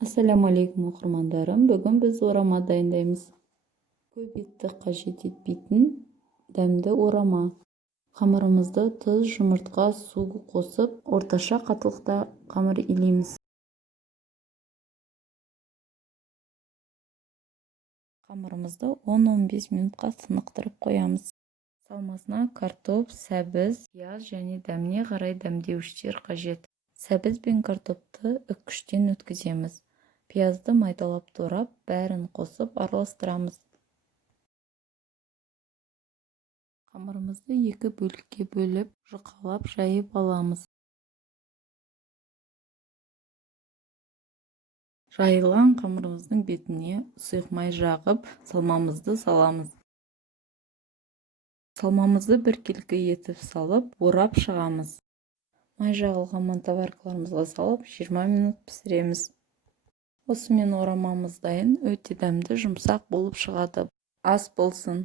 Ассаламу алейкум оқырмандарым. Бүгін біз орама дайындаймыз. Көп етті қажет етпейтін дәмді орама. Қамырымызды тұз, жұмыртқа, су қосып, орташа қатылықта қамыр илейміз. Қамырымызды 10-15 минутқа сынықтырып қоямыз. Салмасына картоп, сәбіз, пияз және дәміне қарай дәмдеуіштер қажет. Сәбіз бен картопты үккіштен өткіземіз. Пиязды майдалап турап, бәрін қосып араластырамыз. Қамырымызды екі бөлікке бөліп, жұқалап жайып аламыз. Жайылған қамырымыздың бетіне сұйық май жағып, салмамызды саламыз. Салмамызды біркелкі етіп салып, орап шығамыз. Май жағылған мантаваркаларымызға салып, 20 минут пісіреміз. Осымен орамамыз дайын, өте дәмді, жұмсақ болып шығады. Ас болсын.